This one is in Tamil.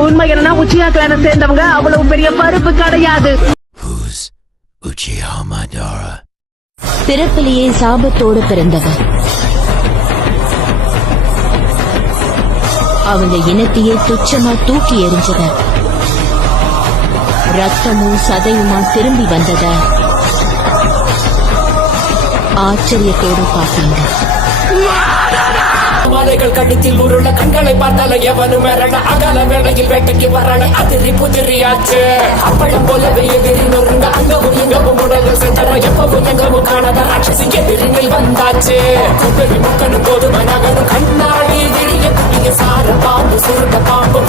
உண்மை என்னன்னா உச்சியா கிளான சேர்ந்தவங்க அவ்வளவு பெரிய பருப்பு கிடையாது. பிறப்பிலேயே சாபத்தோடு பிறந்தவன். அவங்க இனத்தையே துச்சமா தூக்கி எறிஞ்சத, ரத்தமும் சதையுமா திரும்பி வந்தத ஆச்சரியத்தோடு பார்த்தீங்க. மலைகள் கடித்தில் உருள கண்களை பார்த்தால எவனும் மிரள அகல வேளையில் வேட்டைக்கு வரல அதிரி புதிரியாச்சு. அப்பளம் போலவே எதிரி நொறுங்க அங்கவும் இங்கவும் உடல் சென்றன எப்பவும் எங்கவும் காணாத ராட்சசி எதிரிகள் வந்தாச்சு. குப்பரி முக்கனும் கோதுமை நகரும் கண்ணாடி விழிய குடிய சார பாம்பு சுருட்ட பாம்பு